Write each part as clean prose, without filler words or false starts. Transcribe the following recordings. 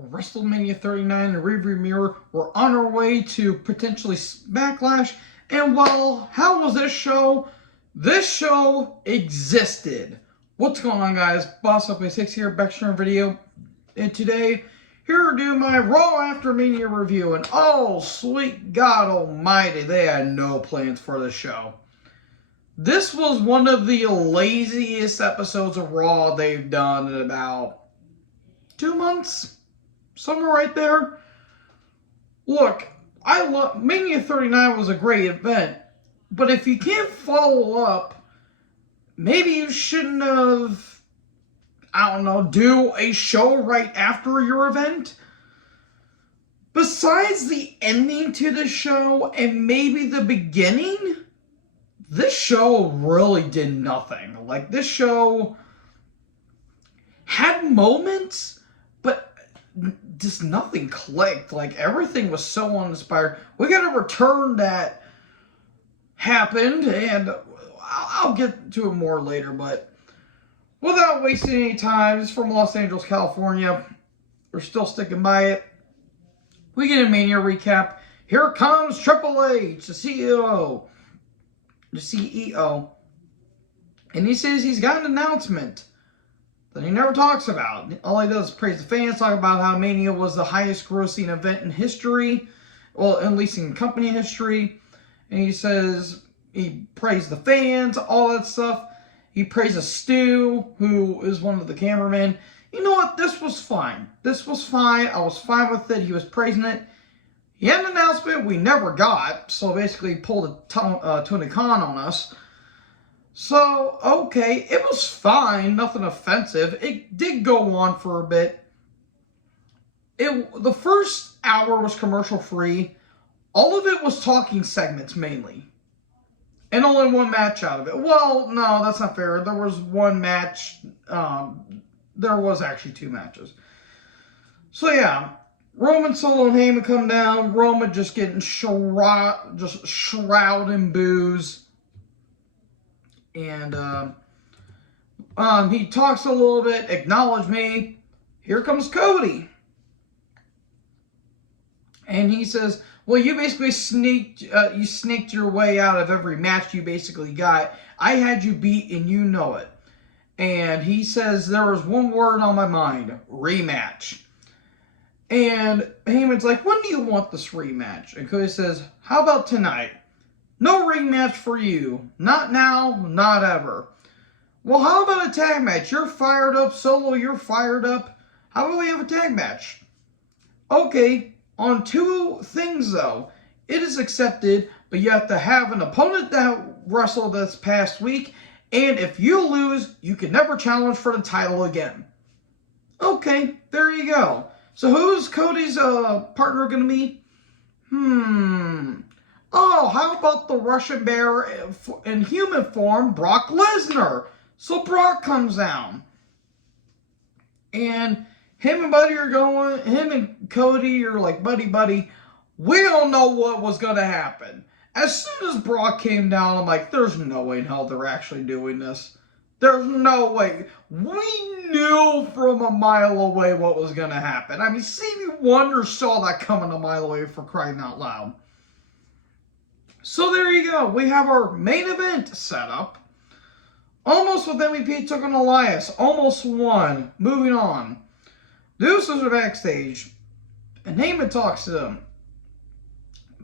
WrestleMania 39 in the rearview mirror. We're on our way to potentially Backlash. And well, how was this show? This show existed. What's going on, guys? Boss Up 6 here, back to a video. And today, here to do my Raw After Mania review. And oh, sweet God almighty, they had no plans for the show. This was one of the laziest episodes of Raw they've done in about 2 months. Somewhere right there. Look, I love Mania 39 was a great event, but if you can't follow up, maybe you shouldn't have, I don't know, do a show right after your event. Besides the ending to the show and maybe the beginning, this show really did nothing. Like, this show had moments, but just nothing clicked. Like, everything was so uninspired. We got a return that happened, and I'll get to it more later, but without wasting any time, it's from Los Angeles, California. We're still sticking by it. We get a Mania recap. Here comes Triple H, the CEO. And he says he's got an announcement that he never talks about. All he does is praise the fans, talk about how Mania was the highest grossing event in history, well, at least in company history. And he says he praised the fans, all that stuff. He praises Stu, who is one of the cameramen. You know what? This was fine. This was fine. I was fine with it. He was praising it. He had an announcement we never got, so basically he pulled a Tony Khan on us. So, okay, it was fine, nothing offensive. It did go on for a bit. The first hour was commercial-free. All of it was talking segments, mainly. And only one match out of it. Well, no, that's not fair. There was one match. There was actually 2 matches. So, yeah. Roman, Solo, and Heyman come down. Roman just getting shrouded in booze. And he talks a little bit, acknowledge me. Here comes Cody. And he says, well, you basically sneaked your way out of every match you basically got. I had you beat and you know it. And he says, there was one word on my mind, rematch. And Heyman's like, when do you want this rematch? And Cody says, how about tonight? No rematch for you. Not now, not ever. Well, how about a tag match? You're fired up. Solo, you're fired up. How about we have a tag match? Okay, on 2 things, though. It is accepted, but you have to have an opponent that wrestled this past week, and if you lose, you can never challenge for the title again. Okay, there you go. So who's Cody's partner going to be? Oh, how about the Russian Bear in human form, Brock Lesnar? So Brock comes down. And him and Cody are like buddy. We don't know what was going to happen. As soon as Brock came down, I'm like, there's no way in hell they're actually doing this. There's no way. We knew from a mile away what was going to happen. I mean, Stevie Wonder saw that coming a mile away, for crying out loud. So there you go. We have our main event set up. Almost with MVP took on Elias. Almost won. Moving on. The Usos are backstage. And Heyman talks to them.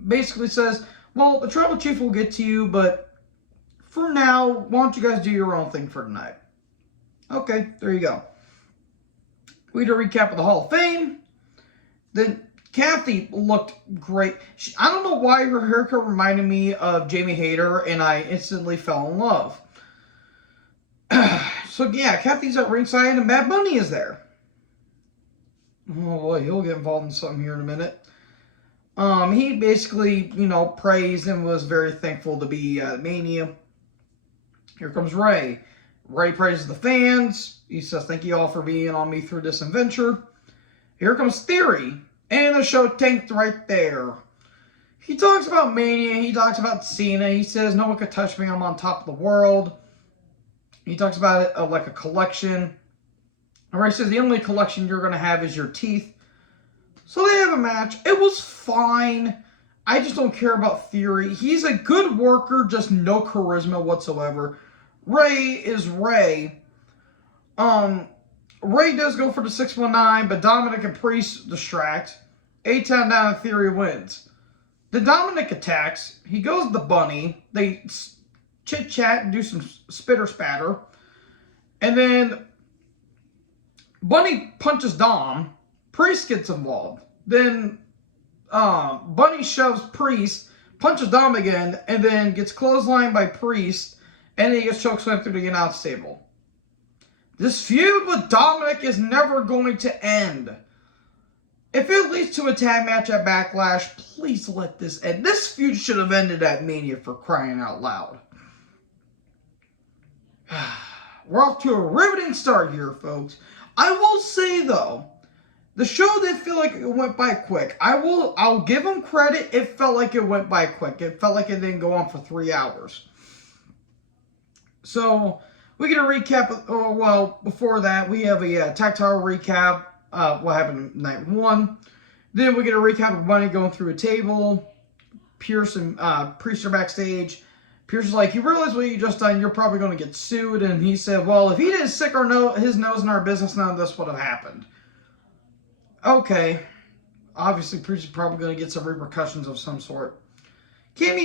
Basically says, well, the Tribal Chief will get to you, but for now, why don't you guys do your own thing for tonight? Okay, there you go. We did a recap of the Hall of Fame. Then Kathy looked great. I don't know why her haircut reminded me of Jamie Hayter, and I instantly fell in love. So, yeah, Kathy's at ringside, and Bad Bunny is there. Oh, boy, he'll get involved in something here in a minute. He basically, praised and was very thankful to be at Mania. Here comes Ray. Ray praises the fans. He says, thank you all for being on me through this adventure. Here comes Theory. And the show tanked right there. He talks about Mania. He talks about Cena. He says, no one could touch me. I'm on top of the world. He talks about it like a collection. Ray says, the only collection you're going to have is your teeth. So they have a match. It was fine. I just don't care about Theory. He's a good worker, just no charisma whatsoever. Ray is Ray. Ray does go for the 619, but Dominic and Priest distract. 8-10 down and Theory wins. Then Dominic attacks. He goes to the Bunny. They chit-chat and do some spitter-spatter. And then Bunny punches Dom. Priest gets involved. Then Bunny shoves Priest, punches Dom again, and then gets clotheslined by Priest, and then he gets chokeslammed through the announce table. This feud with Dominic is never going to end. If it leads to a tag match at Backlash, please let this end. This feud should have ended at Mania, for crying out loud. We're off to a riveting start here, folks. I will say, though, the show did feel like it went by quick. I'll give them credit. It felt like it went by quick. It felt like it didn't go on for 3 hours. So, we get a recap. Well, before that, we have a tactile recap. What happened in night 1. Then we get a recap of Bunny going through a table. Pierce and Priest are backstage. Pierce is like, you realize what you just done? You're probably going to get sued. And he said, well, if he didn't stick his nose in our business, none of this would have happened. Okay. Obviously, Priest is probably going to get some repercussions of some sort. We're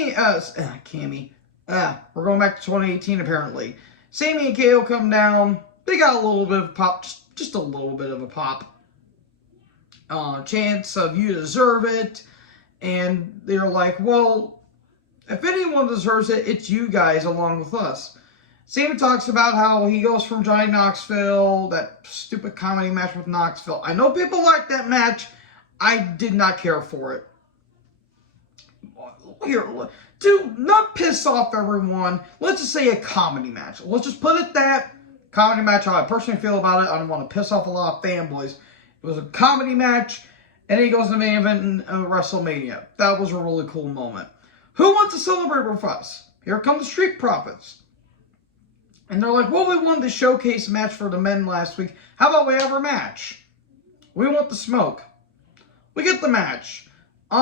going back to 2018, apparently. Sammy and KO come down. They got a little bit of pop, just a little bit of a pop. Chance of you deserve it. And they're like, well, if anyone deserves it, it's you guys along with us. Sammy talks about how he goes from Johnny Knoxville, that stupid comedy match with Knoxville. I know people like that match. I did not care for it. Here, do not piss off everyone. Let's just say a comedy match. Let's just put it that. Comedy match, how I personally feel about it. I don't want to piss off a lot of fanboys. It was a comedy match, and he goes to the main event in WrestleMania. That was a really cool moment. Who wants to celebrate with us? Here come the Street Profits. And they're like, well, we won the showcase match for the men last week. How about we have our match? We want the smoke. We get the match. It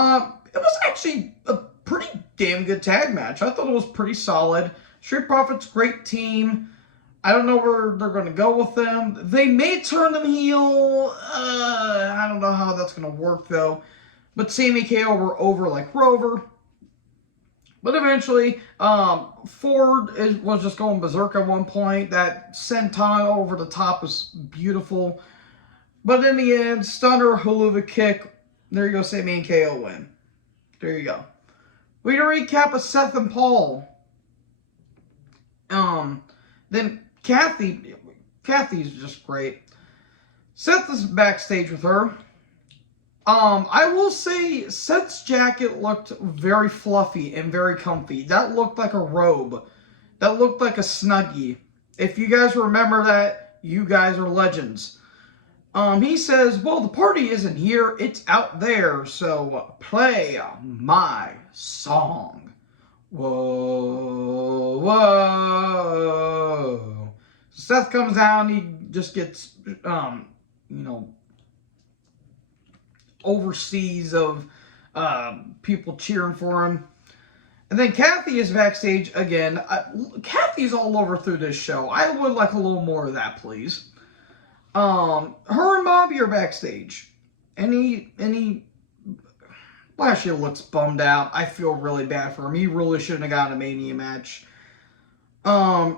was actually a pretty damn good tag match. I thought it was pretty solid. Street Profits, great team. I don't know where they're going to go with them. They may turn them heel. I don't know how that's going to work, though. But Sammy KO were over like Rover. But eventually, Ford was just going berserk at one point. That senton over the top was beautiful. But in the end, stunner, haluva kick. There you go, Sammy and KO win. There you go. We had a recap of Seth and Paul. Then Kathy's just great. Seth is backstage with her. I will say Seth's jacket looked very fluffy and very comfy. That looked like a robe. That looked like a Snuggie. If you guys remember that, you guys are legends. He says, well, the party isn't here. It's out there. So play my song. Whoa, whoa. Seth comes down. He just gets, overseas of people cheering for him. And then Kathy is backstage again. Kathy's all over through this show. I would like a little more of that, please. Her and Bobby are backstage. And he Lashley looks bummed out. I feel really bad for him. He really shouldn't have gotten a Mania match. And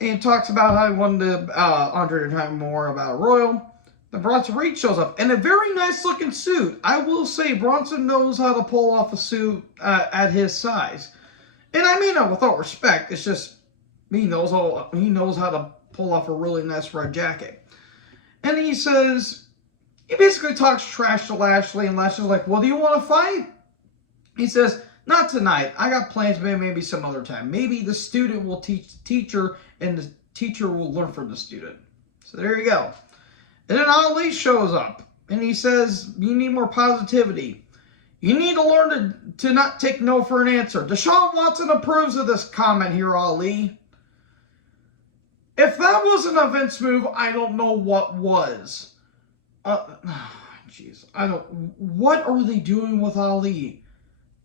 he talks about how he wanted Andre to have more about a Royal. Then Bronson Reed shows up in a very nice looking suit. I will say Bronson knows how to pull off a suit at his size. And I mean that with all respect. It's just he knows how to pull off a really nice red jacket. And he basically talks trash to Lashley, and Lashley's like, well, do you want to fight? He says, not tonight. I got plans, maybe some other time. Maybe the student will teach the teacher, and the teacher will learn from the student. So there you go. And then Ali shows up, and he says, you need more positivity. You need to learn to not take no for an answer. Deshaun Watson approves of this comment here, Ali. If that wasn't a Vince move, I don't know what was. jeez, what are they doing with Ali?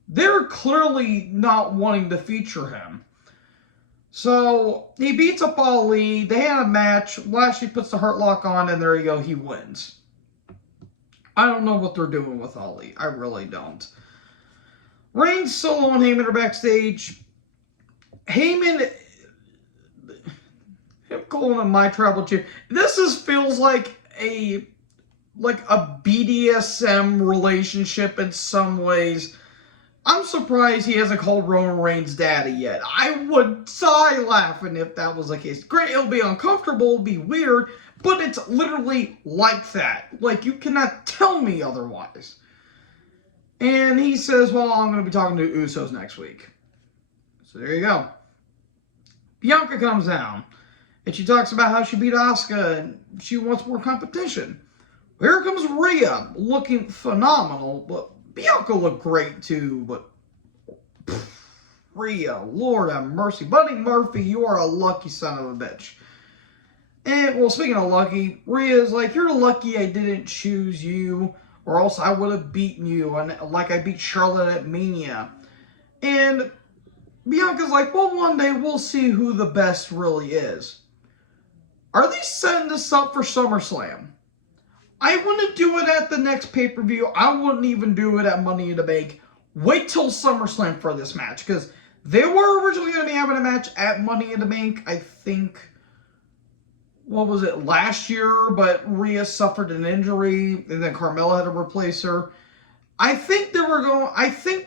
They're clearly not wanting to feature him. So he beats up Ali. They had a match. Lashley puts the Hurt Lock on, and there you go. He wins. I don't know what they're doing with Ali. I really don't. Reigns, Solo, and Heyman are backstage. Heyman, him calling him my tribal chief. Feels like a BDSM relationship in some ways. I'm surprised he hasn't called Roman Reigns daddy yet. I would die laughing if that was the case. Great, it'll be uncomfortable, it'll be weird, but it's literally like that. Like, you cannot tell me otherwise. And he says, well, I'm going to be talking to Usos next week. So there you go. Bianca comes down, and she talks about how she beat Asuka, and she wants more competition. Here comes Rhea, looking phenomenal, but Bianca looked great too, but Rhea, Lord have mercy. Buddy Murphy, you are a lucky son of a bitch. And, well, speaking of lucky, Rhea's like, you're lucky I didn't choose you, or else I would have beaten you, and like I beat Charlotte at Mania. And Bianca's like, well, one day we'll see who the best really is. Are they setting this up for SummerSlam? I wouldn't do it at the next pay-per-view. I wouldn't even do it at Money in the Bank. Wait till SummerSlam for this match, because they were originally going to be having a match at Money in the Bank, I think, what was it, last year, but Rhea suffered an injury, and then Carmella had to replace her. I think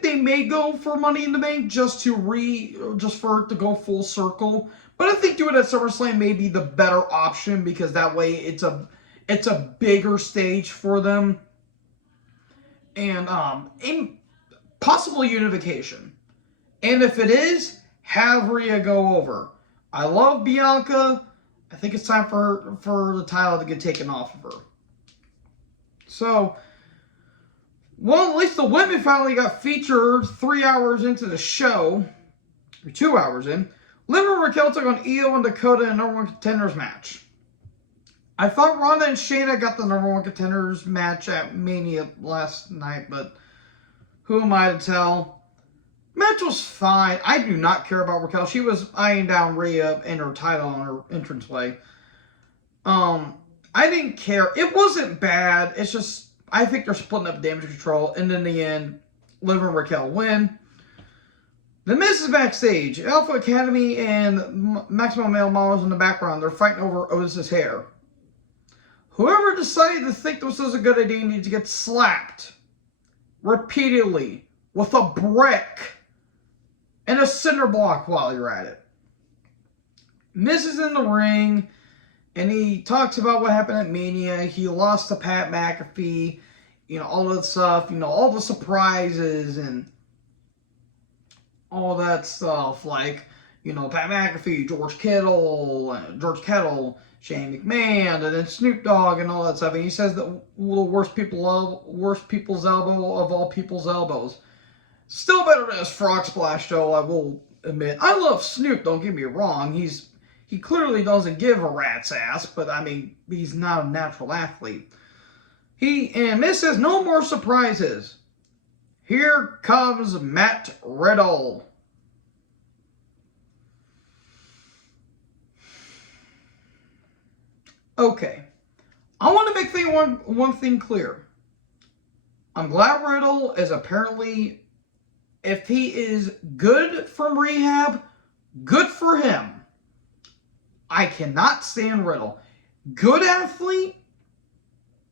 they may go for Money in the Bank just for it to go full circle. But I think doing it at SummerSlam may be the better option, because that way it's a bigger stage for them. And possible unification. And if it is, have Rhea go over. I love Bianca. I think it's time for the title to get taken off of her. So, well, at least the women finally got featured 3 hours into the show. Or 2 hours in. Liv and Raquel took on Io and Dakota in a number one contenders match. I thought Ronda and Shayna got the number one contenders match at Mania last night, but who am I to tell? Match was fine. I do not care about Raquel. She was eyeing down Rhea and her title on her entranceway. I didn't care. It wasn't bad. It's just, I think they're splitting up damage control, and in the end, Liv and Raquel win. The Miz is backstage. Alpha Academy and Maximum Male Models in the background. They're fighting over Otis's hair. Whoever decided to think this was a good idea needs to get slapped repeatedly with a brick and a cinder block while you're at it. Miz is in the ring, and he talks about what happened at Mania. He lost to Pat McAfee, all that stuff, all the surprises and all that stuff, like, Pat McAfee, George Kittle, Shane McMahon, and then Snoop Dogg and all that stuff. And he says that the worst people's elbow of all people's elbows. Still better than his Frog Splash, though, I will admit. I love Snoop, don't get me wrong. He clearly doesn't give a rat's ass, but I mean, he's not a natural athlete. And Miz says, no more surprises. Here comes Matt Riddle. Okay, I want to make one thing clear. I'm glad Riddle is apparently, if he is good from rehab, good for him. I cannot stand Riddle. Good athlete,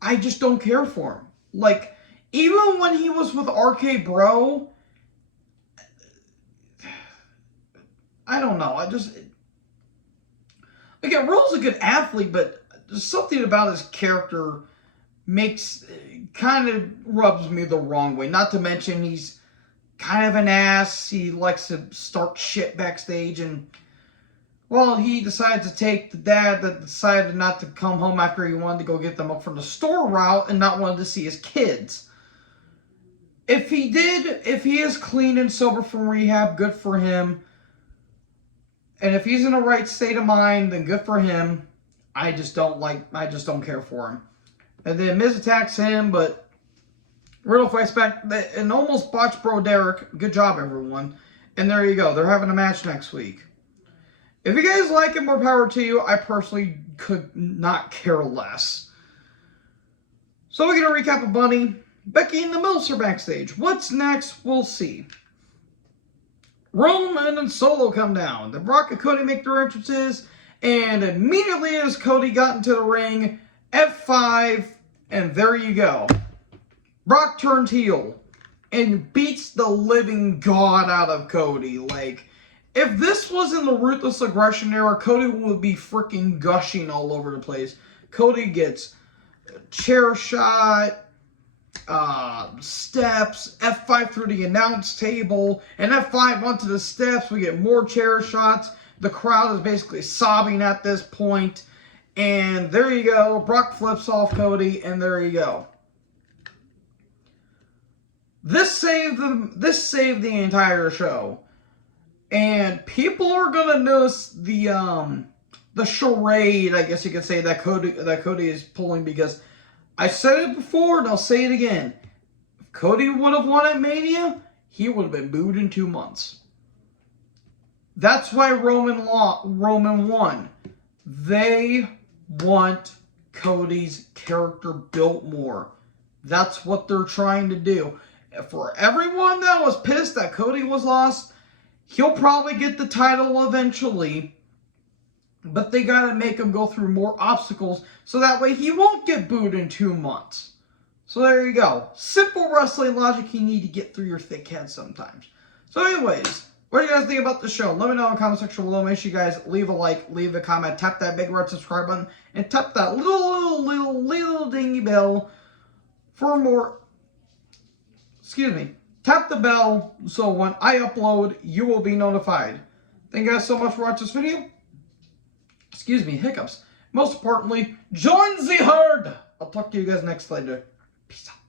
I just don't care for him. Like, even when he was with RK Bro, I don't know. Again, Riddle's a good athlete, but there's something about his character kind of rubs me the wrong way. Not to mention he's kind of an ass. He likes to start shit backstage, and well, he decided to take the dad that decided not to come home after he wanted to go get them up from the store route and not wanted to see his kids. If he is clean and sober from rehab, good for him. And if he's in the right state of mind, then good for him. I just don't care for him. And then Miz attacks him, but Riddle fights back and almost botched Bro Derek. Good job, everyone. And there you go. They're having a match next week. If you guys like it, more power to you. I personally could not care less. So we're going to recap of Bunny. Becky and the Meltzer backstage. What's next? We'll see. Roman and Solo come down. The Brock and Cody make their entrances. And immediately as Cody got into the ring, F5, and there you go. Brock turns heel and beats the living god out of Cody. Like, if this was in the Ruthless Aggression era, Cody would be freaking gushing all over the place. Cody gets chair shot, steps, F5 through the announce table, and F5 onto the steps. We get more chair shots. The crowd is basically sobbing at this point. And there you go. Brock flips off Cody, and there you go. This saved the entire show. And people are gonna notice the charade, I guess you could say, that Cody is pulling, because I said it before and I'll say it again. If Cody would have won at Mania, he would have been booed in 2 months. That's why Roman won. They want Cody's character built more. That's what they're trying to do. For everyone that was pissed that Cody was lost, he'll probably get the title eventually, but they gotta make him go through more obstacles so that way he won't get booed in 2 months. So there you go. Simple wrestling logic you need to get through your thick head sometimes. So anyways, what do you guys think about the show? Let me know in the comment section below. Make sure you guys leave a like, leave a comment, tap that big red subscribe button, and tap that little dingy bell for more. Excuse me. Tap the bell so when I upload, you will be notified. Thank you guys so much for watching this video. Excuse me, hiccups. Most importantly, join the herd. I'll talk to you guys next later. Peace out.